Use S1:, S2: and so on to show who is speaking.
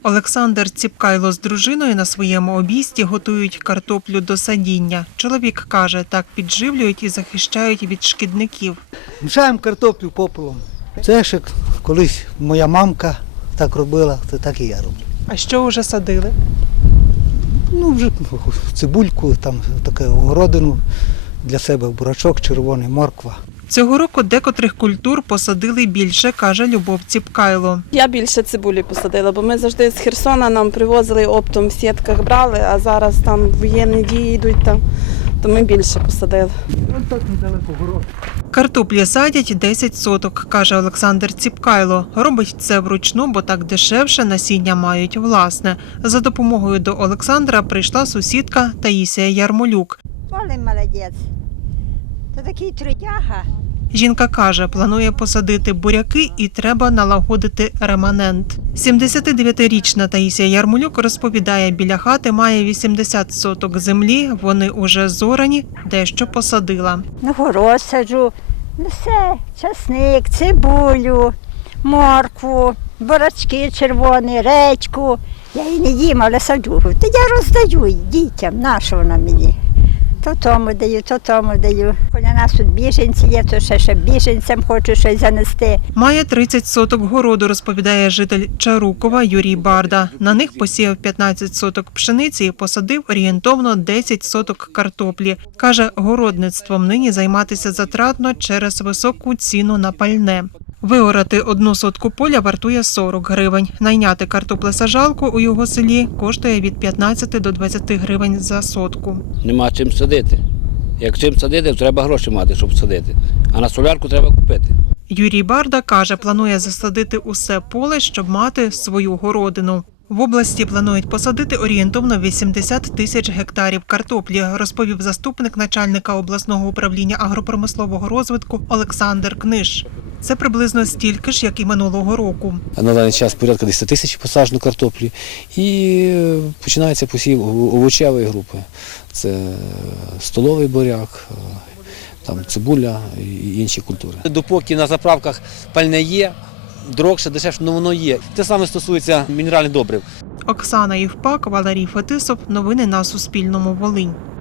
S1: Олександр Ціпкайло з дружиною на своєму обійсті готують картоплю до садіння. Чоловік каже, так підживлюють і захищають від шкідників.
S2: Мішаємо картоплю попелом. Це ще колись моя мамка так робила, то так і я роблю.
S1: А що вже садили?
S2: Ну, вже цибульку, там таке огородину для себе, бурачок, червоний, морква.
S1: Цього року декотрих культур посадили більше, каже Любов Ціпкайло.
S3: Я більше цибулі посадила, бо ми завжди з Херсона нам привозили оптом, в сітках брали, а зараз там воєнні дії йдуть, то ми більше посадили.
S2: Ось так недалеко город.
S1: Картоплі садять 10 соток, каже Олександр Ціпкайло. Робить це вручну, бо так дешевше, насіння мають власне. За допомогою до Олександра прийшла сусідка Таїсія Ярмолюк.
S4: Оле молодець. Це такий трудяга.
S1: Жінка каже, планує посадити буряки і треба налагодити реманент. 79-річна Таїсія Ярмолюк розповідає, біля хати має 80 соток землі, вони уже зорані, дещо посадила.
S4: Город саджу, все, часник, цибулю, моркву, бурачки червоні, редьку. Я її не їм, але саджу. Та я роздаю дітям, на що вона мені. То тому даю, то тому даю. Коли нас тут біженці є, то ще біженцям хочу щось занести.
S1: Має 30 соток городу, розповідає житель Чарукова Юрій Барда. На них посіяв 15 соток пшениці і посадив орієнтовно 10 соток картоплі. Каже, городництвом нині займатися затратно через високу ціну на пальне. Виорати 1 сотку поля вартує 40 гривень. Найняти картоплесаджалку у його селі коштує від 15 до 20 гривень за сотку.
S5: Нема чим садити. Як чим садити, то треба гроші мати, щоб садити. А на солярку треба купити.
S1: Юрій Барда каже, планує засадити усе поле, щоб мати свою городину. В області планують посадити орієнтовно 80 тисяч гектарів картоплі, розповів заступник начальника обласного управління агропромислового розвитку Олександр Книж. Це приблизно стільки ж, як і минулого року.
S6: На даний час порядка 10 тисяч посаджено картоплі і починається посів овочевої групи. Це столовий буряк, там цибуля і інші культури.
S7: Допоки на заправках пальне є, дорогше, дешевше, але воно є. Те саме стосується мінеральних добрив.
S1: Оксана Євпак, Валерій Фетисов. Новини на Суспільному. Волинь.